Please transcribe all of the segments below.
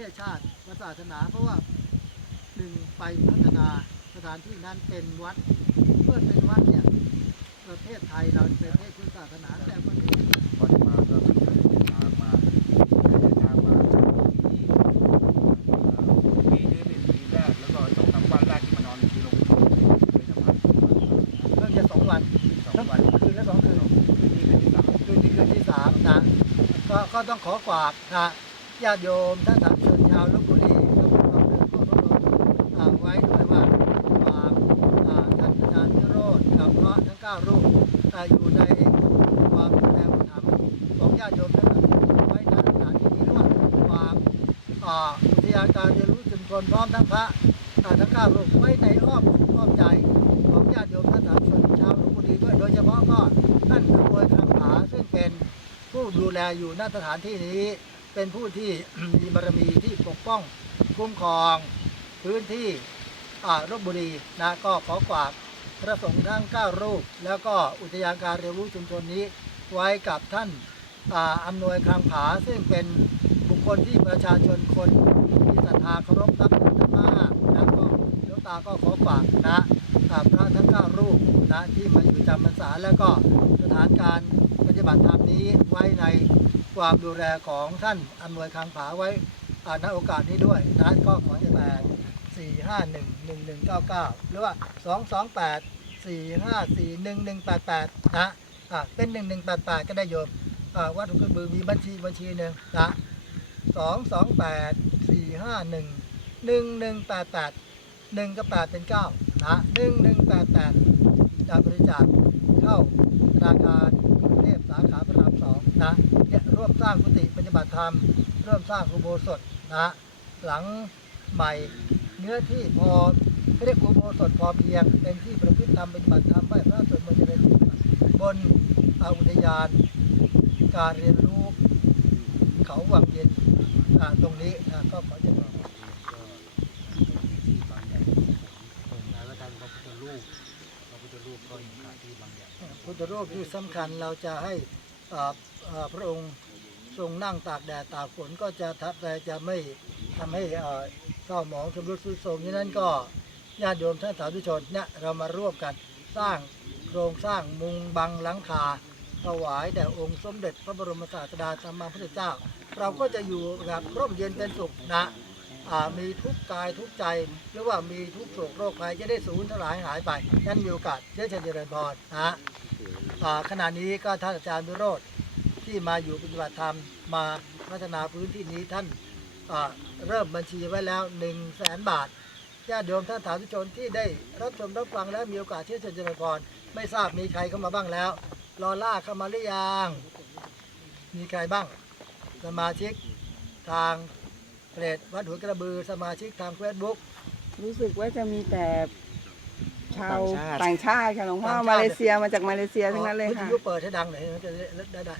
ทศชาติศาสนา เพราะว่าหนึ่งไปพัฒนาสถานที่นั้นเป็นวัดเมื่อเป็นวัดเนี่ยประเทศไทยเราเป็นประเทศพุทธศาสนาแต่ประเทศวัดมาก็เดินทางมาเดินทางมาที่เอ่อปีนี้เป็นปีแรกแล้วก็สองสามวันแรกที่มานอนที่โรงพยาบาลเป็นสะพานเพิ่งจะสองวันสองวันคืนละสองคืนนี่เป็นที่สามคืนที่คืนที่สามนะก็ก็ต้องขอฝากนะ ญาติโยมท่านสาธุชนชาวลบบุรีและผู้ร่วมเดินร่วมรบอ่าไว้ด้วยว่าท่านอาจารย์วิโรธกับพระทั้งเก้ารูปอ่อยู่ในความดูแลอุปถัมภ์ของญาติโยมท่านสาธุชนไว้ณสถานที่นี้ด้วยฝากอ่าอุทยานการเรียนรู้ชุมชนพร้อมทั้งพระทั้งเก้ารูปไว้ในอ้อมอ้อมใจของญาติโยมท่านสาธุชนชาวลบบุรีด้วยโดยเฉพาะก็ท่านอำนวยคำผาซึ่งเป็นผู้ดูแลอยู่ณสถานที่นี้ เป็นผู้ที่มีบารมีที่ปกป้องคุ้มครองพื้นที่รบบุรีนะก็ขอฝากพระสงฆ์ทั้ง 9 รูป แล้วก็อุทยานการเรียนรู้ชุมชนนี้ไว้กับท่านอ่าอำนวยคำผาซึ่งเป็นบุคคลที่ประชาชนคนที่ศรัทธาเคารพนับถือท่นมากนะก็หลวงตาก็ขอฝากนะอ่าพระทั้ง 9 รูปนะที่มาอยู่จำพรรษาแล้วก็สถานการปฏิบัติธรรมนี้ไว้ใน ความดูแลของท่านอำนวยคังผาไว้อ่าณโอกาสนี้ด้วยนะก็ขอจะแปดสี่ห้าหนึ่งหนึ่งหนึ่งเก้าเก้าหรือว่าสองสองแปดสี่ห้าสี่หนึ่งหนึ่งแปดแปดนะอ่าเป็นหนึ่งหนึ่งแปดแปดก็ได้โยมอ่าวัตถุกระบือมีบัญชีบัญชีหนึ่งนะสองสองแปดสี่ห้าหนึ่งหนึ่งหนึ่งแปดแปดหนึ่งกับแปดเป็นเก้านะหนึ่งหนึ่งแปดแปดจะบริจาคเข้าธนาคาร นะเนี่ยร่วมสร้างกุฏิปฏิบัติธรรม ร่วมสร้างอุโบสถนะหลังใหม่เนื้อที่พอเรียกอุโบสถพอเพียง เป็นที่ประพฤติธรรมปฏิบัติธรรมไหว้พระสวดมนต์เจริญบนอ่าอุทยาน การเรียนรู้เขาวังเย็นอ่าตรงนี้นะก็ขอจะบอกที่บางใหญ่แล้วก็ทางพระพุทธรูปพระพุทธรูปก็อยู่ที่บางใหญ่พุทธรูปที่สำคัญเราจะให้อ่าอ่า พระองค์ทรงนั่งตากแดดตากฝนก็จะทับแต่จะไม่ทำให้เศร้าหมองชำรุดทรุดโทรมฉะนั้นก็ญาติโยมท่านสาธุชนเนี่ยเรามาร่วมกันสร้างโครงสร้างมุงบังหลังคาถวายแด่องค์สมเด็จพระบรมศาสดาสัมมามพุทธเจ้า เราก็จะอยู่แบบร่มเย็นเป็นสุขนะมีทุกกายทุกใจหรือว่ามีทุกโศกโรคภัยจะได้สูญสลายหายไปนั่นมีโอกาสเชื้อเชิญเจริญพรนะ อ่าขณะนี้ก็ท่านอาจารย์วิโรธที่มาอยู่ปฏิบัติธรรมมาพัฒนาพื้นที่นี้ท่านอ่าเริ่มบัญชีไว้แล้ว1นึ่งแสนบาทญาติโยมท่านสาธุชนที่ได้รับชมรับฟังแล้วมีโอกาสที่จะเจริญพรไม่ทราบมีใครเข้ามาบ้างแล้ว รอล่าเข้ามาหรือยังมีใครบ้าง สมาชิกทางเพจวัดหัวกระบือสมาชิกทางเฟซบุ๊กรู้สึกว่าจะมีแต่ ชาวต่างชาติต่างชาติค่ะหลวงพ่อต่างชาติมาเลเซียมาจากมาเลเซียทั้งนั้นเลยวิทค่ะยุเปิดให้ดังหน่อยนะจะได้ได้ได้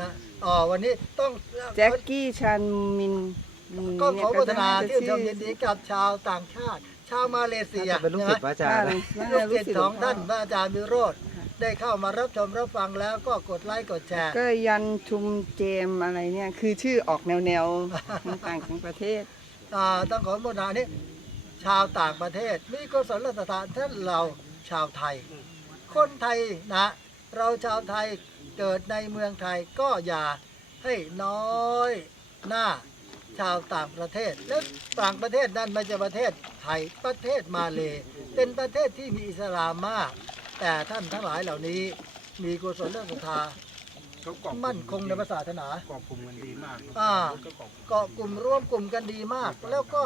นะอ๋อวันนี้ต้องแจ็คกี้ชันมินก็ขอโฆษณาเนี่ยที่ชมยินดีกับชาวต่างชาติ ชาวมาเลเซียเป็นลูกศิษย์พระอาจารย์นะลูกศิษย์ของท่านพระอาจารย์วิโรธได้เข้ามารับชมรับฟังแล้วก็กดไลค์กดแชร์ ก็ยันชุมเจมอะไรเนี่ย คือชื่อออกแนวแนวๆต่างของประเทศอ่าต้องขอโฆษณานี้ ชาวต่างประเทศ มีกุศลสถานท่านเราชาวไทย คนไทยนะ เราชาวไทยเกิดในเมืองไทยก็อย่าให้น้อยหน้าชาวต่างประเทศ และต่างประเทศนั้นไม่ใช่ประเทศไทยประเทศมาเล เป็นประเทศที่มีอิสลามมาก แต่ท่านทั้งหลายเหล่านี้ มีกุศลศรัทธาเขาเกาะมั่นคงในศาสนาเกาะกลุ่มกันดีมากอ่าก็เกาะเกาะกลุ่มร่วมกลุ่มกันดีมาก แล้วก็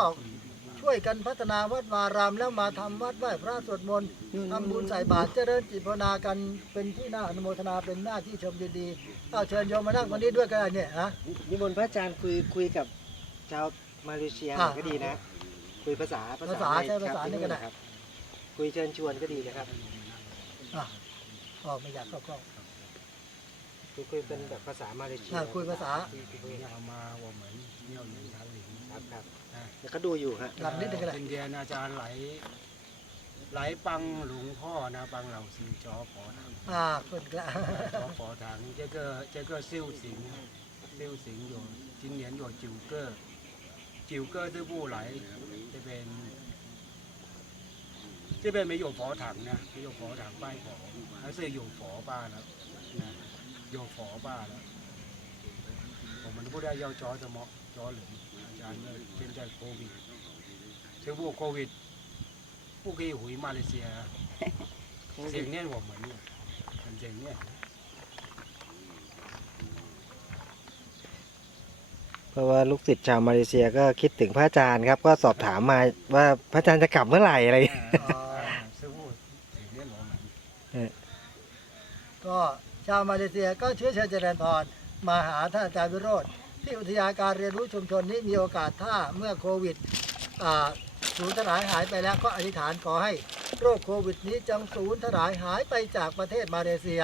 ช่วยกันพัฒนาวัดวารามแล้วมาทำวัดไหว้พระสวดมนต์ทำบุญใส่บาตรเจริญจิตภาวนากันเป็นที่น่าอนุโมทนาเป็นหน้าที่ชมยินดีเอาเชิญโยมมานั่งวันนี้ด้วยกันเนี่ยฮะนิมนต์พระอาจารย์คุยคุยกับชาวมาเลเซียหน่อยอ่าก็ดีนะ คุยภาษาภาษาใช่ภาษานี่ก็ได้ครับคุยเชิญชวนก็ดีนะครับอะอ๋อไม่อยากเข้ากล้องคุยคุยเป็นแบบภาษามาเลเซียอ่าคุยภาษาคุยเอามาว่าเหมือนเนี่ยเหมือนชั้นหลิงครับครับ เดี๋ยวก็ดูอยู่ฮะหลับนิดนึงก็ได้อินเดียนอาจารย์ไหลไหลปังหลวงพ่อนะปังเหล่าสีจอขอนงอ่าคนละจอขอทางเจ้าก็เจ้าก็ซิ่วสิงซิ่วสิงอยู่จินเหรียญอยู่จิวเกอร์จิวเกอร์ที่ผู้ไหลจะเป็นจะเป็นไม่อยู่ฝอถังนะไม่อยู่ฝอถังป้ายฝอแล้เสืออยู่ฝอป้าแล้วนะอยู่ฝอป้าแล้วผมมันพูดได้ยาวจอจะเหมาะจอเหลือ จารย์เลยเป็นใจโควิดเชื่อว่าโควิดผู้กี่หุยมาเลเซียเสียงเนี่ยผมเหมือนเนี่ยมันเสียงเนี่ยเพราะว่าลูกศิษย์ชาวมาเลเซียก็คิดถึงพระอาจารย์ครับ ก็สอบถามมาว่าพระอาจารย์จะกลับเมื่อไหร่อะไรอย่างเงี้ยอ๋อซื้อพูดเสียงเนี่ยหรอมันก็ชาวมาเลเซียก็เชื้อเชิญเจริญพรมาหาท่านอาจารย์วิโรธ ที่อุทยานการเรียนรู้ชุมชนนี้มีโอกาสถ้าเมื่อโควิดอ่าสูญสลายหายไปแล้วก็อธิษฐานขอให้โรคโควิดนี้จงสูญสลายหายไปจากประเทศมาเลเซีย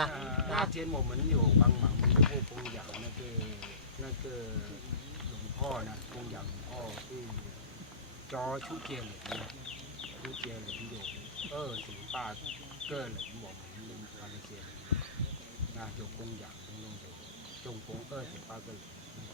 อาเทียนผมเหมือนอยู่บางหมังมันพูดปงอย่างนั่นคือนั่นคือหลวงพ่อนะปงอย่างหลวงพ่อที่จอชุเจียนเหลยนะชุเจียนเหลยอยู่เออถึงป้าเกินเลยบอกเหมือนมาเลเซียนะอยู่ปงอย่างตรงอยู่จงปงเออถึงป้าเกินมันก็คือ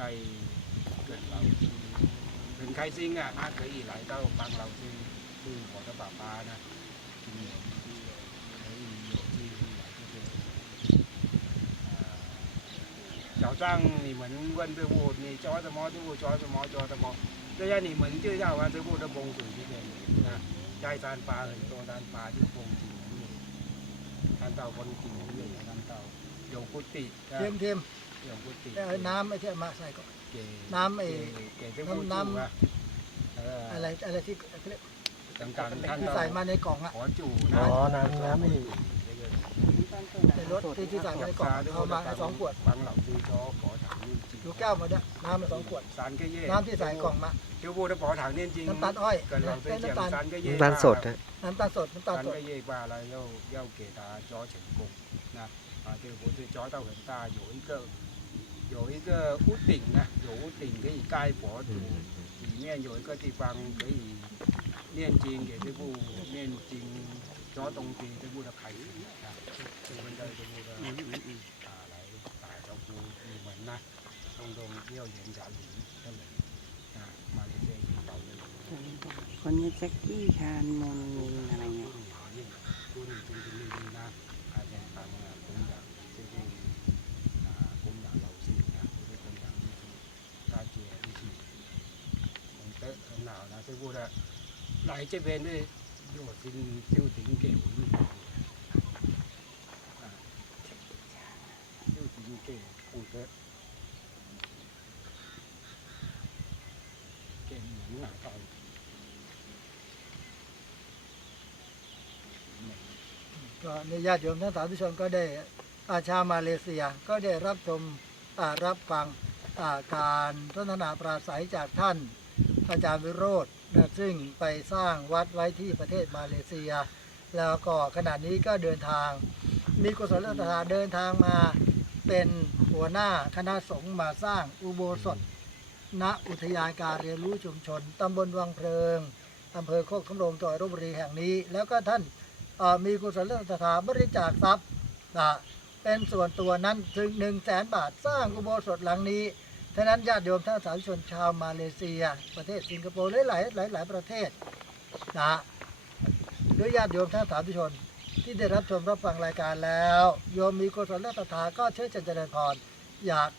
ใจเกิดเราถึงใครซิงอะน่าเคยหลายเต้าบางเราที่ที่ขอตะบาปานะเจ้าจ้างนี่เหมือนวันเดือโวนี่จอสมอที่โวจอสมอจอสมอระยะนี่เหมือนชื่อเจ้าวันเดือโวดระบงสุดที่เป็นนะใจตานปลาเลยตัวตานปลาที่คงจริงนี่ทานเต่าคนจริงนี่ทานเต่าโยกุติเทียมเทียม เอาน้ำไอ้ที่มาใส่ก็ เกน้ำไอ้น้าน้ำอะไรอะไรที่เรียกที่ใส่มาในกล่องอะน้ำน้ำนี่ในรถที่ที่ใส่ในกล่องเอามาสองขวดบางเหล่าที่ช้อก๋อถังดูแก้วมาด้วยน้ำมาสองขวดน้ำที่ใส่กล่องมาเที่ยวพูดถ้าขอถังเนี่ยจริงน้ำตาลอ้อยเกิน้ำตาลสน้ำตาลสดนะน้ำตาลสดน้ำตาลสดแเย่ปลาอะไรเย่าเย่าเกตาจอเฉิงกงนะอ่าเจ้าปู่ซื้อจอเต้าเหินตาอยู่อีกเกิ่ 有一个屋顶呢有屋顶可以盖佛祖里面有一个地方可以念经给这部念经做东西这部的开始啊这们在这部的啊来打招呼你们呢东东要演讲里的人啊马来西亚引导的人 คนนี้แจ็คกี้ชานมนมินอะไรเงี้ย ผู้หนึ่งจริงๆนี่นะอาจารย์ฟังนะ คือกูละหลายเจเบนได้ยโยดสินซิวสิงเกวุนซิวสิงเกกูเถอะเก่งหนูหนักตอก็ในญาติโยมทั้งสาธุชนก็ได้อาชามาเลเซียก็ได้รับชมรับฟังการพัฒนาปราศัยจากท่านอาจารย์วิโรธ นะซึ่งไปสร้างวัดไว้ที่ประเทศมาเลเซีย แล้วก็ขณะนี้ก็เดินทาง มีกุศลศรัทธาเดินทางมาเป็นหัวหน้าคณะสงฆ์มาสร้างอุโบสถ ณอุทยานการเรียนรู้ชุมชนตำบลวังเพลิงอำเภอโคกคำโรงจังหวัดลบบุรีแห่งนี้ แล้วก็ท่านมีกุศลศรัทธาบริจาคทรัพย์นะเป็นส่วนตัวนั้นถึงหนึ่งแสนบาทสร้างอุโบสถหลังนี้ะนั้นญาติโยมท่านสาธุชนชาวมาเลเซีย ประเทศสิงคโปร์หลายหลายหลายประเทศนะหรือญาติโยมท่านสาธุชน ที่ได้รับชมรับฟังรายการแล้ว โยมมีกุศลศรัทธาก็เชิญเจริญพรอยาก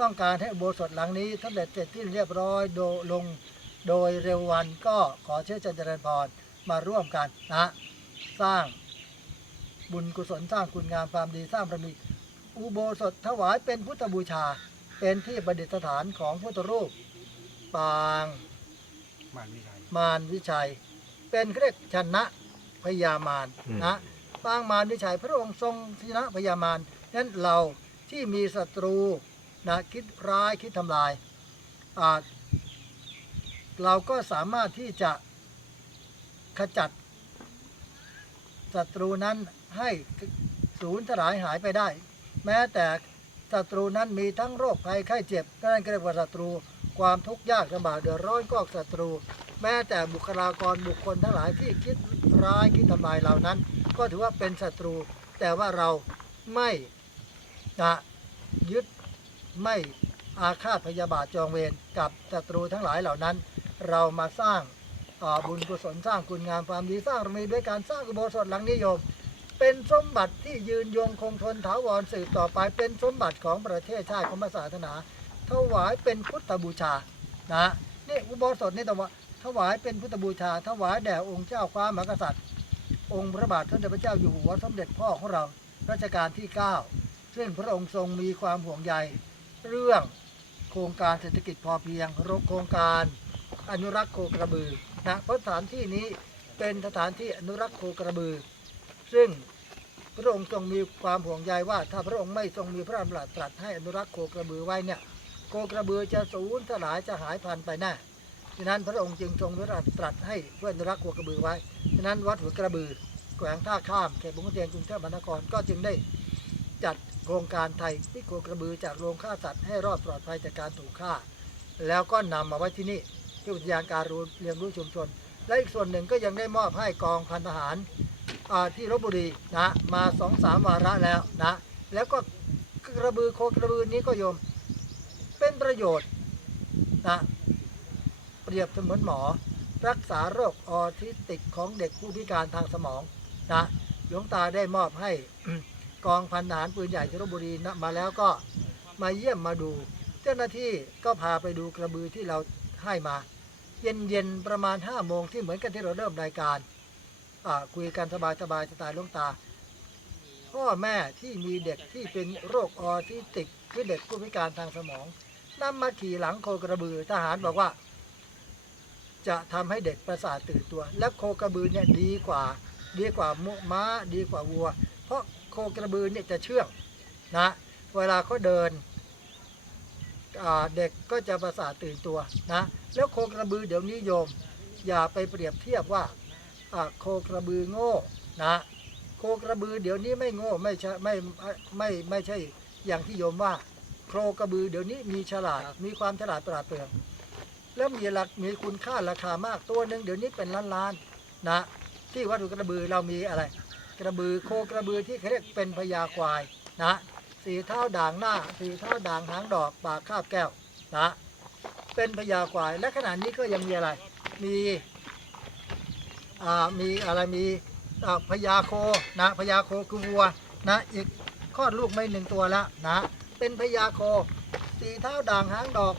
ต้องการให้อุโบสถหลังนี้สำเร็จเสร็จที่เรียบร้อยโดลงโดยเร็ววันก็ขอเชิญเจริญพรมาร่วมกันนะสร้างบุญกุศลสร้างคุณงามความดีสร้างบารมีอุโบสถถวายเป็นพุทธบูชา เป็นที่ประดิษฐานของพุทธรูป ปางมาไม่ใช่มารวิชัย เป็นเรียกชนะพญามารอืมนะปางมารวิชัย พระองค์ทรงชนะพญามารนั้นเราที่มีศัตรูนะคิดร้ายคิดทำลายอาจเราก็สามารถที่จะขจัดศัตรูนั้นให้สูญสลายหายไปได้ แม้แต่ ศัตรูนั้นมีทั้งโรคภัยไข้เจ็บนั่นก็เรียกว่าศัตรู ความทุกข์ยากลำบากเดือดร้อนก็ศัตรู แม้แต่บุคลากรบุคคลทั้งหลายที่คิดร้ายคิดทำลายเหล่านั้น ก็ถือว่าเป็นศัตรู แต่ว่าเราไม่จะยึดไม่อาฆาตพยาบาทจองเวรกับศัตรูทั้งหลายเหล่านั้น เรามาสร้างบุญกุศลสร้างคุณงามความดีสร้างบารมีด้วยการสร้างอุโบสถหลังนิยม เป็นสมบัติที่ยืนยงคงทนถาวรสืบต่อไปเป็นสมบัติของประเทศชาติของศาสนาถวายเป็นพุทธบูชานะนี่อุโบสถนี่แต่ว่าถวายเป็นพุทธบูชา ถวายแด่องค์เจ้าฟ้ามหากษัตริย์ องค์พระบาทสมเด็จพระเจ้าอยู่หัวสมเด็จพ่อของเรารัชกาลที่ 9 ซึ่งพระองค์ทรงมีความห่วงใย เรื่องโครงการเศรษฐกิจพอเพียงโครงการอนุรักษ์โคกระบือนะเพราะสถานที่นี้เป็นสถานที่อนุรักษ์โคกระบือ ซึ่งพระองค์ทรงมีความห่วงใยว่า ถ้าพระองค์ไม่ทรงมีพระดำรัสตรัสให้อนุรักษ์โคกระบือไว้เนี่ยโคกระบือจะสูญสลายจะหายพันธุ์ไปแน่ฉะนั้นพระองค์จึงทรงพระดำรัสตรัสให้เพื่ออนุรักษ์โคกระบือไว้ฉะนั้นวัดหัวกระบือแขวงท่าข้ามเขตบางเทียนกรุงเทพมหานครก็จึงได้จัดโครงการไทยที่โคกระบือจากโรงฆ่าสัตว์ให้รอดปลอดภัยจากการถูกฆ่า แล้วก็นำมาไว้ที่นี่ที่อุทยานการรู้เรียนรู้ชุมชน และอีกส่วนหนึ่งก็ยังได้มอบให้กองพันทหาร ที่ลบบุรีนะมาสองสามวาระแล้วนะแล้วก็กระบือโคกระบือนี้ก็โยม เป็นประโยชน์นะเปรียบเสมือนหมอ รักษาโรคออทิสติกของเด็กผู้พิการทางสมองนะหลวงตาได้มอบให้กองพันทหารปืนใหญ่ที่ลบบุรีนะมาแล้วก็มาเยี่ยมมาดู เจ้าหน้าที่ก็พาไปดูกระบือที่เราให้มา เย็นๆประมาณ5้าโมงที่เหมือนกันที่เราเริ่มรายการ คุยกันสบายๆสไตล์ลวงตา พ่อแม่ที่มีเด็กที่เป็นโรคออทิสติกคือเด็กผู้พิการทางสมองนำมาขี่หลังโคกระบือทหารบอกว่า จะทำให้เด็กประสาทตื่นตัว และโคกระบือเนี่ยดีกว่า ดีกว่ามุม้าดีกว่าวัว เพราะโคกระบือเนี่ยจะเชื่องนะ เวลาเขาเดินเด็กก็จะประสาทตื่นตัวนะ แล้วโคกระบือเดี๋ยวนี้โยม อย่าไปเปรียบเทียบว่า โคกระบือโง่นะโคกระบือเดี๋ยวนี้ไม่โง่ไม่ใช่ไม่ไม่ไม่ใช่อย่างที่โยมว่า โคกระบือเดี๋ยวนี้มีฉลาดมีความฉลาดปราดเปรื่องแล้วมีหลักมีคุณค่าราคามากตัวหนึ่งเดี๋ยวนี้เป็นล้านล้านๆนะที่วัดกระบือเรามีอะไร กระบือโคกระบือที่เขาเรียกเป็นพญาควายนะสีเท้าด่างหน้า สีเท้าด่างหางดอกปากคาบแก้วนะเป็นพญาควายและขณะนี้ก็ยังมีอะไร มี อ่ามีอะไรมีอ่าพญาโคนะพญาโคคือวัวนะอีกคลอดลูกไม่หนึ่งตัวแล้วนะ เป็นพญาโคสีเท้าด่างหางดอก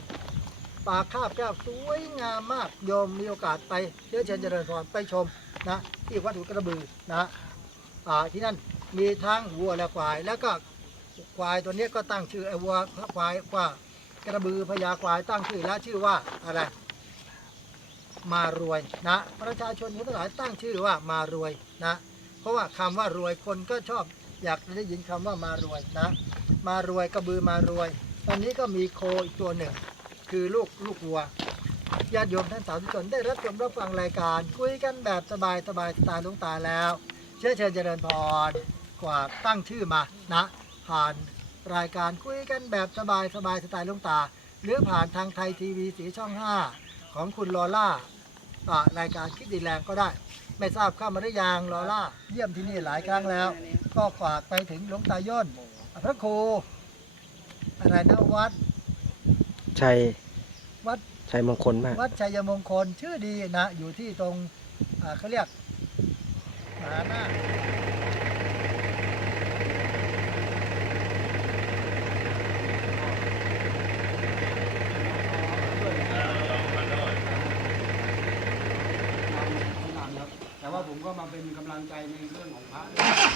ปากคาบแก้วสวยงามมากโยมมีโอกาสไปเชื้อเชิญเจริญพรไปชมนะที่วัดหุกระบือนะอ่าที่นั่นมีทั้งวัวและควายแล้วก็ควายตัวนี้ก็ตั้งชื่อไอ้วัวควายว่ากระบือพญาควายตั้งชื่อแล้วชื่อว่าอะไร มารวยนะ ประชาชนทั้งหลายตั้งชื่อว่ามารวยนะ เพราะว่าคำว่ารวยคนก็ชอบอยากได้ยินคำว่ามารวยนะ มารวยกระบือมารวยตอนนี้ก็มีโคอีกตัวหนึ่ง คือลูกลูกวัวญาติโยมท่านสาธุชนได้รับชมรับฟังรายการ คุยกันแบบสบายสบายสไตล์ลงตาแล้ว เชื่อเชิญเจริญพรกว่าตั้งชื่อมานะ ผ่านรายการคุยกันแบบสบายสบายสไตล์ลงตา หรือผ่านทางไทยทีวีสีช่อง 5 ของคุณลอล่าอ่ารายการคิดดีแรงก็ได้ ไม่ทราบเข้ามาหรือยังลอล่า เยี่ยมที่นี่หลายครั้งแล้ว ก็ฝากไปถึงหลวงตาย่นพระครูอะไรนะวัดชัยวัดชัยมงคลมาก วัดชัยมงคลชื่อดีนะ อยู่ที่ตรงอ่าเขาเรียกมหาหน้าค แต่ว่า ผมก็มาเป็นกำลังใจในเรื่องของพระ